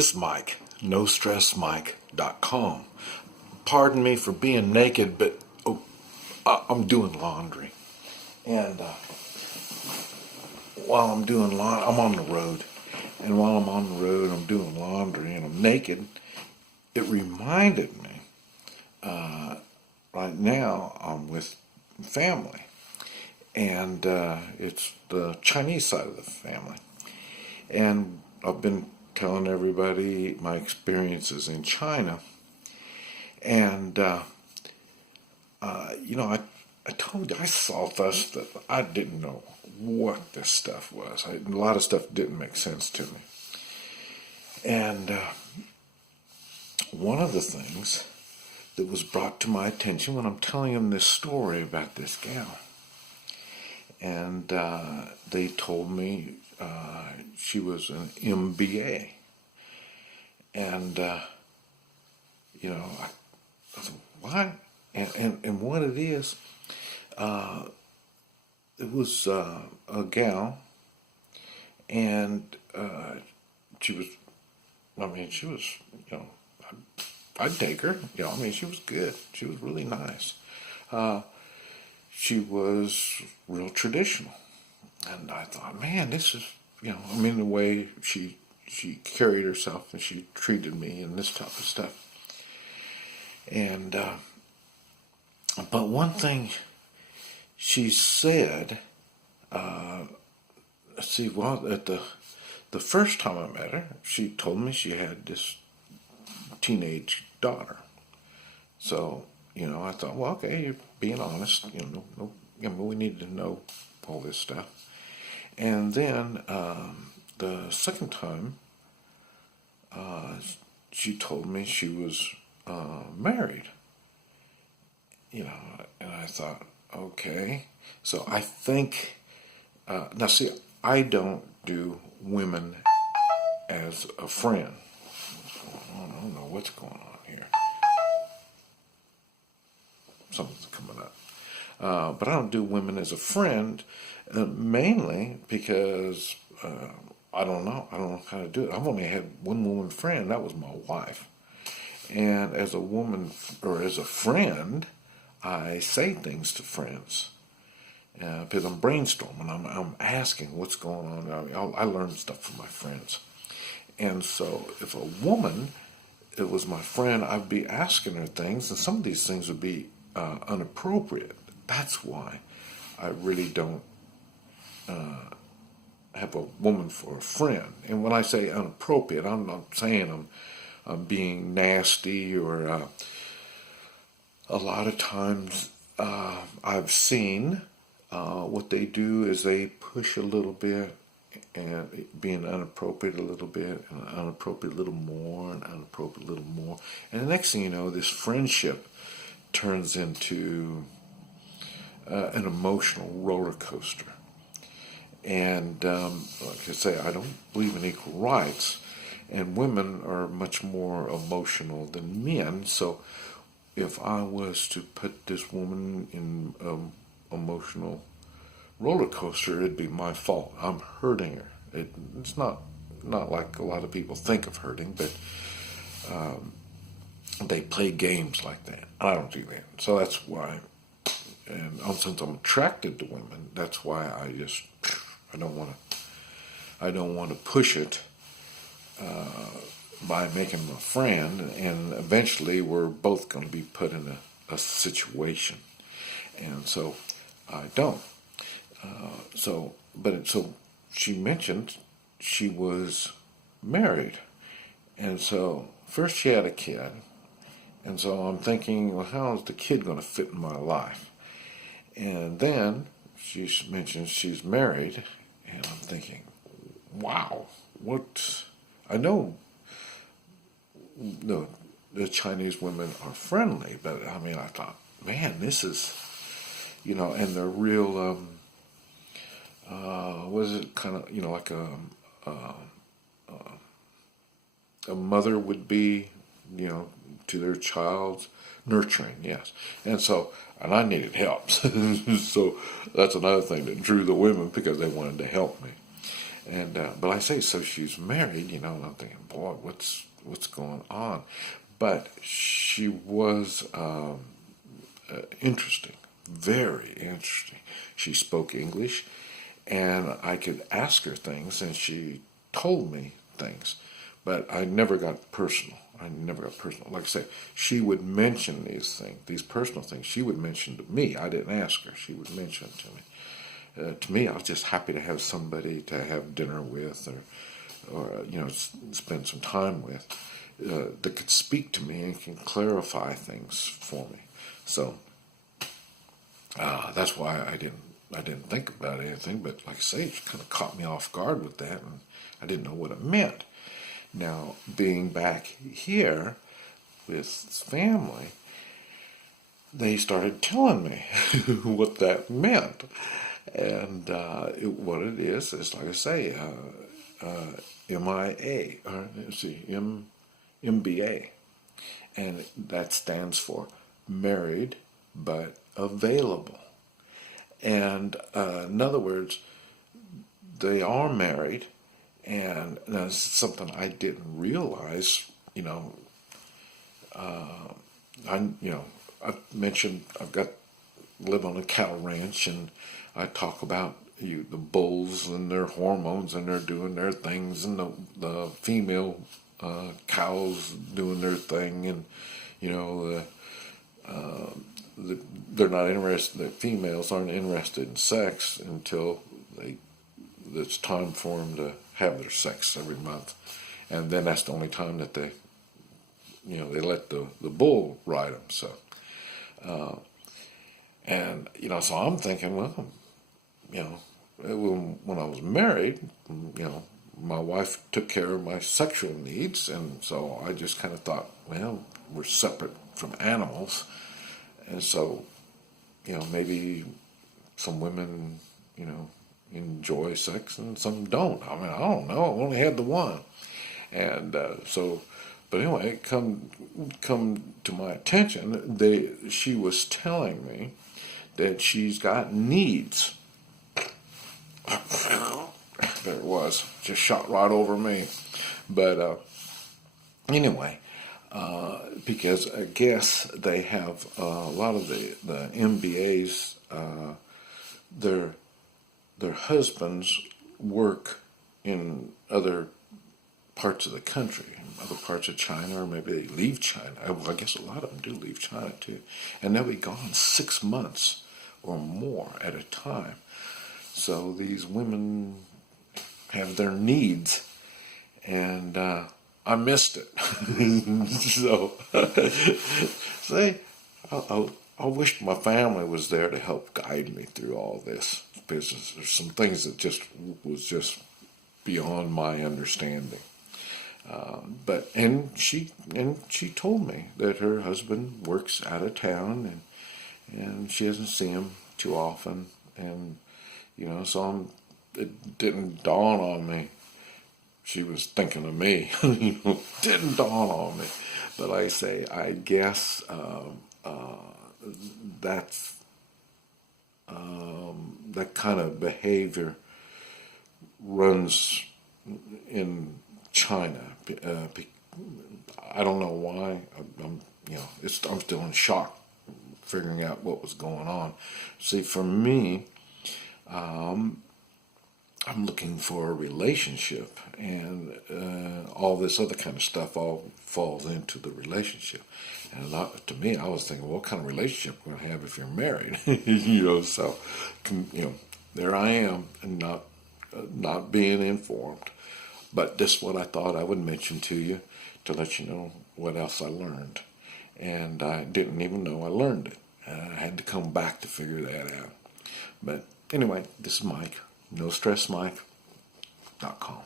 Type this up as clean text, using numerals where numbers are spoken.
This is Mike, NoStressMike.com. Pardon me for being naked, but I'm doing laundry. And while I'm doing laundry, I'm on the road. And while I'm on the road, I'm doing laundry and I'm naked. It reminded me, right now I'm with family. And it's the Chinese side of the family. And I've been telling everybody my experiences in China. And, I told you, I saw stuff that I didn't know what this stuff was. A lot of stuff didn't make sense to me. And one of the things that was brought to my attention when I'm telling them this story about this gal, and they told me she was an MBA. And, I said, what? And what it is, it was a gal, and she was, I'd take her, she was good. She was really nice. She was real traditional. And I thought, man, this is, the way she carried herself and she treated me and this type of stuff. And, but one thing she said, at the first time I met her, she told me she had this teenage daughter. So, I thought, well, okay, you're being honest, we need to know all this stuff. And then, the second time, she told me she was married, and I thought, okay, so I think, now see, I don't do women as a friend. I don't know what's going on here. Something's coming up. But I don't do women as a friend, mainly because I don't know how to do it. I've only had one woman friend. That was my wife. And as a woman, or as a friend, I say things to friends. Because I'm brainstorming. I'm asking what's going on. I learn stuff from my friends. And so if a woman, it was my friend, I'd be asking her things. And some of these things would be inappropriate. That's why I really don't have a woman for a friend. And when I say inappropriate, I'm not saying I'm being nasty, or a lot of times I've seen what they do is they push a little bit and being inappropriate a little bit, and inappropriate a little more, and inappropriate a little more. And the next thing you know, this friendship turns into an emotional roller coaster. And like I say, I don't believe in equal rights, and women are much more emotional than men. So if I was to put this woman in emotional roller coaster, it'd be my fault. I'm hurting her. It's not like a lot of people think of hurting, but they play games like that. I don't do that. So that's why. And since I'm attracted to women, that's why I don't want to push it by making them a friend, and eventually we're both going to be put in a situation, and so I don't. So she mentioned she was married, and so first she had a kid, and so I'm thinking, well, how is the kid going to fit in my life? And then she mentioned she's married, and I'm thinking, wow, what? I know the Chinese women are friendly, but I thought, man, this is, and they're real, what is it, kind of, like a mother would be, to their child's nurturing, yes. And I needed help. So that's another thing that drew the women, because they wanted to help me. And but I say, so she's married, and I'm thinking, boy, what's going on? But she was interesting, very interesting. She spoke English, and I could ask her things, and she told me things, but I never got personal. Like I say, she would mention these things, these personal things. She would mention to me. I didn't ask her. She would mention to me. To me, I was just happy to have somebody to have dinner with, or spend some time with, that could speak to me and can clarify things for me. So that's why I didn't think about anything. But like I say, it kind of caught me off guard with that, and I didn't know what it meant. Now, being back here with family, they started telling me what that meant. And what it is like I say, MIA, or let's see, MBA. And that stands for Married But Available. And in other words, they are married, and that's something I didn't realize. I mentioned live on a cattle ranch, and I talk about the bulls and their hormones, and they're doing their things, and the female cows doing their thing, and they're not interested. The females aren't interested in sex until it's time for them to have their sex every month, and then that's the only time that they let the bull ride them. So, so I'm thinking, well, when I was married, my wife took care of my sexual needs, and so I just kind of thought, well, we're separate from animals, and so, maybe some women, enjoy sex and some don't. I mean, I don't know. I only had the one, and but anyway, it come to my attention. She was telling me that she's got needs. There it was, just shot right over me. But anyway, because I guess they have a lot of the MBAs, their husbands work in other parts of the country, other parts of China, or maybe they leave China. Well, I guess a lot of them do leave China too, and they'll be gone 6 months or more at a time. So these women have their needs, and I missed it. So, I wish my family was there to help guide me through all this business. There's some things that was just beyond my understanding. But she told me that her husband works out of town, and she doesn't see him too often, and so it didn't dawn on me. She was thinking of me. Didn't dawn on me. But like I say, I guess that's that kind of behavior runs in China. I don't know why. I'm still in shock, figuring out what was going on. See, for me, I'm looking for a relationship, and all this other kind of stuff all falls into the relationship. And to me, I was thinking, what kind of relationship are we going to have if you're married? So, there I am, and not being informed. But this is what I thought I would mention to you, to let you know what else I learned. And I didn't even know I learned it. I had to come back to figure that out. But anyway, this is Mike. NoStressMike.com.